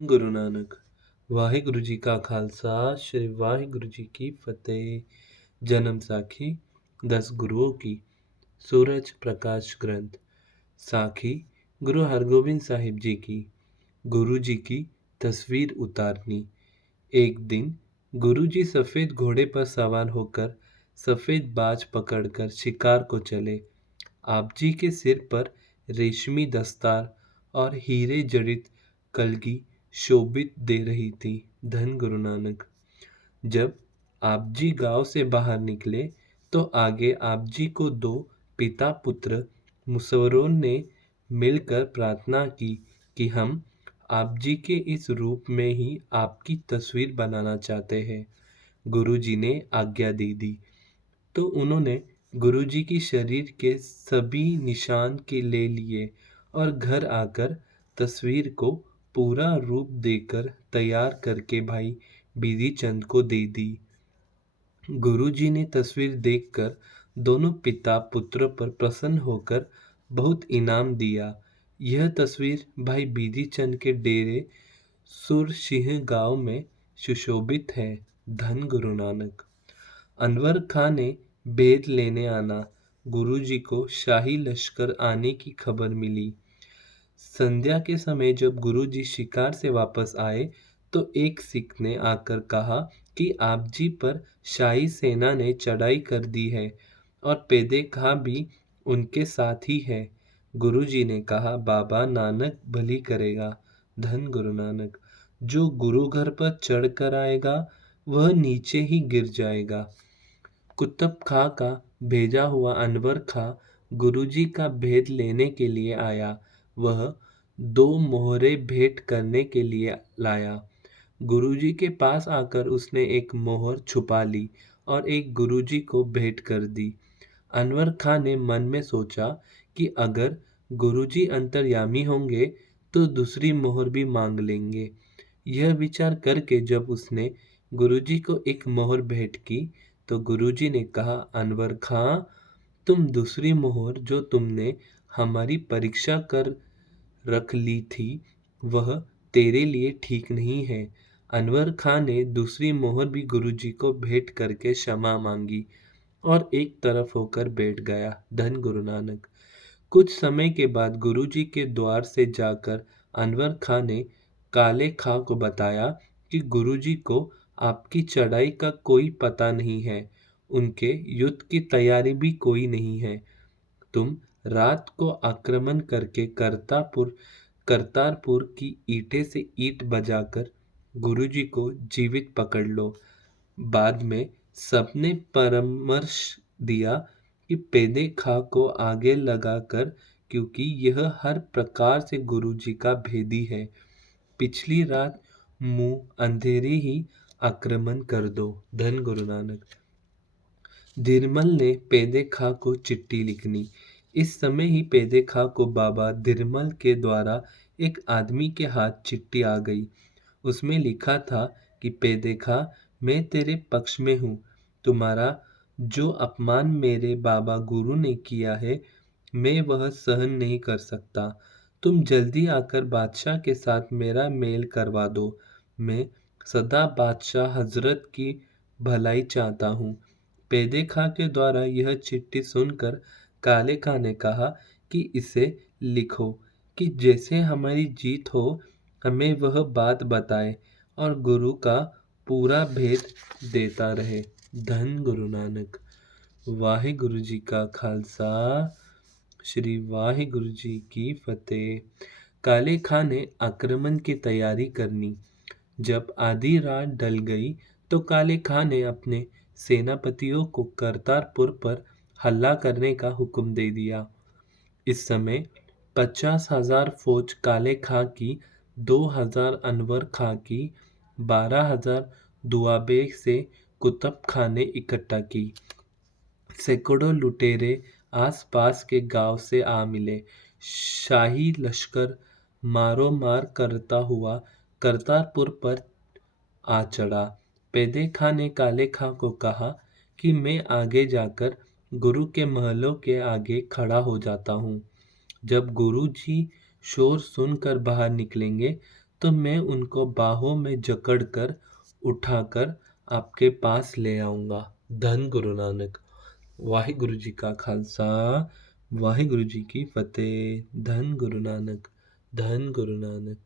ਗੁਰੂ ਨਾਨਕ ਵਾਹਿਗੁਰੂ ਜੀ ਕਾ ਖਾਲਸਾ ਸ਼੍ਰੀ ਵਾਹਿਗੁਰੂ ਜੀ ਕੀ ਫਤਿਹ। जन्म साखी 10 गुरुओं की। सूरज प्रकाश ग्रंथ। साखी गुरु हरगोविंद साहिब जी की। गुरु जी की तस्वीर उतारनी। एक दिन गुरु जी सफ़ेद घोड़े पर सवार होकर सफ़ेद बाज पकड़कर शिकार को चले। आप जी के सिर पर रेशमी दस्तार और हीरे जड़ित कलगी शोभित दे रही थी। धन गुरु नानक। जब आप जी गांव से बाहर निकले तो आगे आप जी को दो पिता पुत्र मुसवरों ने मिलकर प्रार्थना की कि हम आप जी के इस रूप में ही आपकी तस्वीर बनाना चाहते हैं। गुरु जी ने आज्ञा दे दी तो उन्होंने गुरु जी की शरीर के सभी निशान के ले लिए और घर आकर तस्वीर को पूरा रूप देकर तैयार करके भाई बिधि चंद को दे दी। गुरुजी ने तस्वीर देखकर दोनों पिता पुत्र पर प्रसन्न होकर बहुत इनाम दिया। यह तस्वीर भाई बिधि चंद के डेरे सुरसिंह गांव में सुशोभित है। धन गुरु नानक। अनवर खां ने भेद लेने आना। गुरुजी को शाही लश्कर आने की खबर मिली। संध्या के समय जब गुरुजी शिकार से वापस आए तो एक सिख ने आकर कहा कि आप जी पर शाही सेना ने चढ़ाई कर दी है और पेदे खां भी उनके साथ ही है। गुरुजी ने कहा, बाबा नानक भली करेगा। धन गुरु नानक। जो गुरु घर पर चढ़ कर आएगा वह नीचे ही गिर जाएगा। कुतुब खां का भेजा हुआ अनवर खां गुरुजी का भेद लेने के लिए आया। वह 2 मोहरे भेंट करने के लिए लाया। गुरुजी के पास आकर उसने एक मोहर छुपा ली और एक गुरुजी को भेंट कर दी। अनवर खां ने मन में सोचा कि अगर गुरुजी अंतर्यामी होंगे तो दूसरी मोहर भी मांग लेंगे। यह विचार करके जब उसने गुरुजी को एक मोहर भेंट की तो गुरुजी ने कहा, अनवर खां, तुम दूसरी मोहर जो तुमने हमारी परीक्षा कर रख ली थी वह तेरे लिए ठीक नहीं है। अनवर खां ने दूसरी मोहर भी गुरुजी को भेंट करके क्षमा मांगी और एक तरफ होकर बैठ गया। धन गुरु नानक। कुछ समय के बाद गुरुजी के द्वार से जाकर अनवर खां ने काले खां को बताया कि गुरुजी को आपकी चढ़ाई का कोई पता नहीं है। उनके युद्ध की तैयारी भी कोई नहीं है। तुम रात को आक्रमण करके करतारपुर की ईंटें से ईंट बजाकर गुरुजी को जीवित पकड़ लो। बाद में सबने परामर्श दिया कि पेदे खां को आगे लगाकर, क्योंकि यह हर प्रकार से गुरुजी का भेदी है। पिछली रात मुंह अंधेरी ही आक्रमण कर दो। धन गुरु नानक। धीरमल ने पेदे खां को चिट्ठी लिखनी। इस समय ही पेदे खां को बाबा धीरमल के द्वारा एक आदमी के हाथ चिट्ठी आ गई। उसमें लिखा था कि पेदे खां, मैं तेरे पक्ष में हूँ। तुम्हारा जो अपमान मेरे बाबा गुरु ने किया है मैं वह सहन नहीं कर सकता। तुम जल्दी आकर बादशाह के साथ मेरा मेल करवा दो। मैं सदा बादशाह हजरत की भलाई चाहता हूँ। पेदे खां के द्वारा यह चिट्ठी सुनकर काले खां ने कहा कि इसे लिखो कि जैसे हमारी जीत हो हमें वह बात बताए और गुरु का पूरा भेद देता रहे। धन गुरु नानक। वाहिगुरु जी का खालसा श्री वाहिगुरु जी की फतेह। काले खां ने आक्रमण की तैयारी करनी। जब आधी रात ढल गई तो काले खां ने अपने सेनापतियों को करतारपुर पर हमला करने का हुक्म दे दिया। इस समय 50,000 फौज काले खां की, 2,000 अनवर खां की, 12,000 दुआबे से कुतुब खां ने इकट्ठा की। सैकड़ों लुटेरे आसपास के गांव से आ मिले। शाही लश्कर मारो मार करता हुआ करतारपुर पर आ चढ़ा। पेदे खां ने काले खां को कहा कि मैं आगे जाकर गुरु के महलों के आगे खड़ा हो जाता हूँ। जब गुरु जी शोर सुनकर बाहर निकलेंगे तो मैं उनको बाहों में जकड़कर उठाकर आपके पास ले आऊँगा। धੰन गुरु नानक। वाहिगुरु जी का खालसा, वाहिगुरु जी की फतेह। धੰन गुरु नानक, धੰन गुरु नानक।